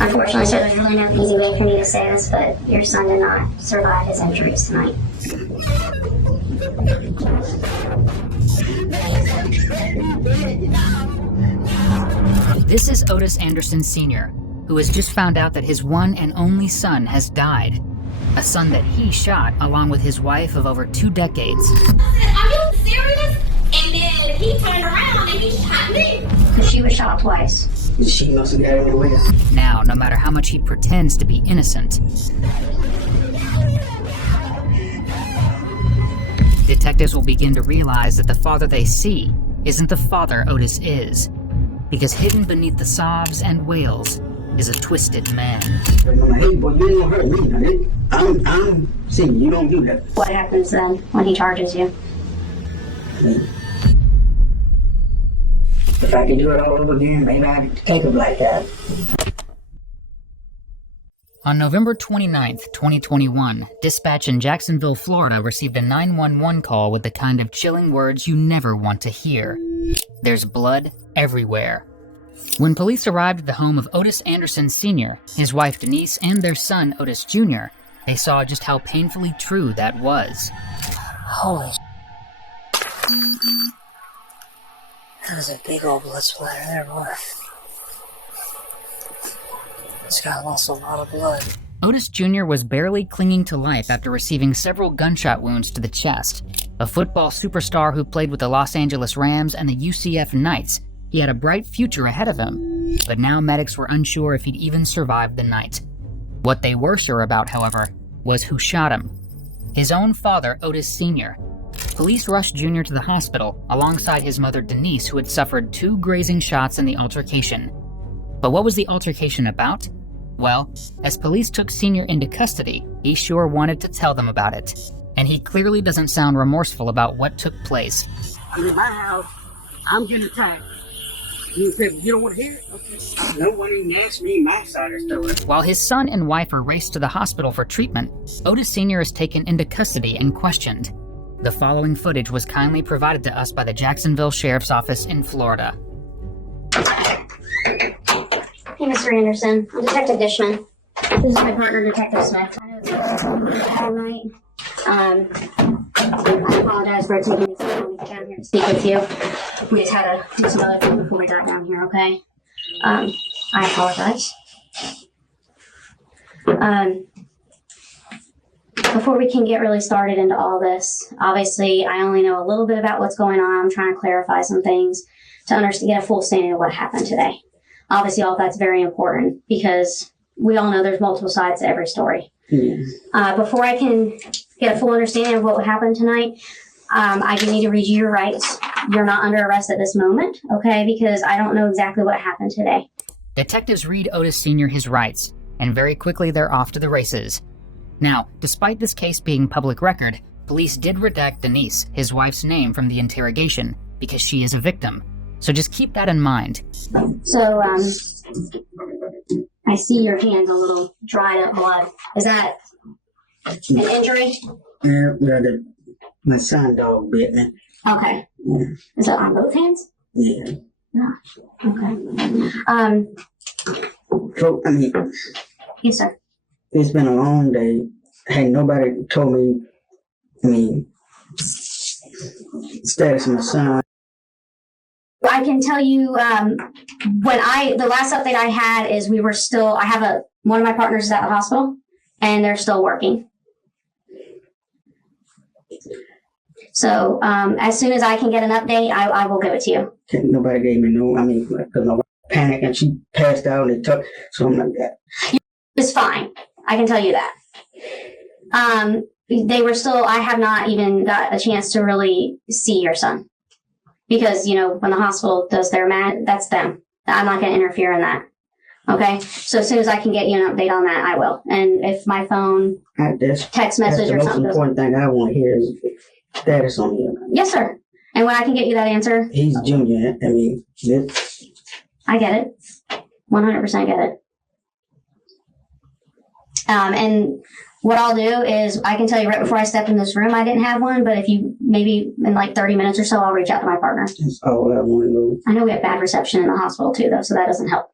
Unfortunately, sir, there's really no easy way for me to say this, but your son did not survive his injuries tonight. This is Otis Anderson Sr., who has just found out that his one and only son has died. A son that he shot along with his wife of over 2 decades. I said, are you serious? And then he turned around and he shot me. Because she was shot twice. She must have got it away. Now, no matter how much he pretends to be innocent, detectives will begin to realize that the father they see isn't the father Otis is. Because hidden beneath the sobs and wails is a twisted man. Hey, boy, you don't hurt me. I'm saying you don't do that. What happens then when he charges you? If I could do it all over again, maybe I'd take it like that. On November 29th, 2021, dispatch in Jacksonville, Florida received a 911 call with the kind of chilling words you never want to hear. There's blood everywhere. When police arrived at the home of Otis Anderson Sr., his wife Denise, and their son Otis Jr., they saw just how painfully true that was. Holy that was a big old blood splatter there, boy. This guy lost a lot of blood. Otis Jr. was barely clinging to life after receiving several gunshot wounds to the chest. A football superstar who played with the Los Angeles Rams and the UCF Knights, he had a bright future ahead of him. But now medics were unsure if he'd even survive the night. What they were sure about, however, was who shot him. His own father, Otis Sr. Police rushed Jr. to the hospital alongside his mother Denise, who had suffered 2 grazing shots in the altercation. But what was the altercation about? Well, as police took Sr. into custody, he sure wanted to tell them about it. And he clearly doesn't sound remorseful about what took place. I'm in my house. I'm getting attacked. You said you don't want to hear it? Okay. No one even asked me my side of the story. While his son and wife are raced to the hospital for treatment, Otis Sr. is taken into custody and questioned. The following footage was kindly provided to us by the Jacksonville Sheriff's Office in Florida. Hey, Mr. Anderson. I'm Detective Dishman. This is my partner, Detective Smith. I know it's all night. I apologize for taking me so long to get down here to speak with you. We just had to do some other things before we got down here, okay? I apologize. Before we can get really started into all this, obviously, I only know a little bit about what's going on. I'm trying to clarify some things to get a full understanding of what happened today. Obviously, all of that's very important because we all know there's multiple sides to every story. Before I can get a full understanding of what happened tonight, I do need to read you your rights. You're not under arrest at this moment, okay? Because I don't know exactly what happened today. Detectives read Otis Sr. his rights, and very quickly they're off to the races. Now, despite this case being public record, police did redact Denise, his wife's name, from the interrogation because she is a victim. So just keep that in mind. So, I see your hand's a little dried up blood. Is that an injury? Yeah, my son dog bit me. Okay. Yeah. Is it on both hands? Yeah. Okay. So, Yes, sir. it's been a long day. Hey, nobody told me, status of my son. I can tell you, the last update I had is I have one of my partners is at the hospital and they're still working. So, as soon as I can get an update, I will give it to you. Nobody gave me because nobody panicked and she passed out and it took something like that. It's fine. I can tell you that. I have not even got a chance to really see your son. Because, when the hospital does their that's them. I'm not going to interfere in that. Okay? So as soon as I can get you an update on that, I will. And if my phone, text message or something. The most important thing I want to hear is status on him. Yes, sir. And when I can get you that answer. He's junior. I get it. 100% get it. And what I'll do is I can tell you right before I stepped in this room, I didn't have one, but if you maybe in like 30 minutes or so, I'll reach out to my partner. That's all I want to know. I know we have bad reception in the hospital too, though, so that doesn't help.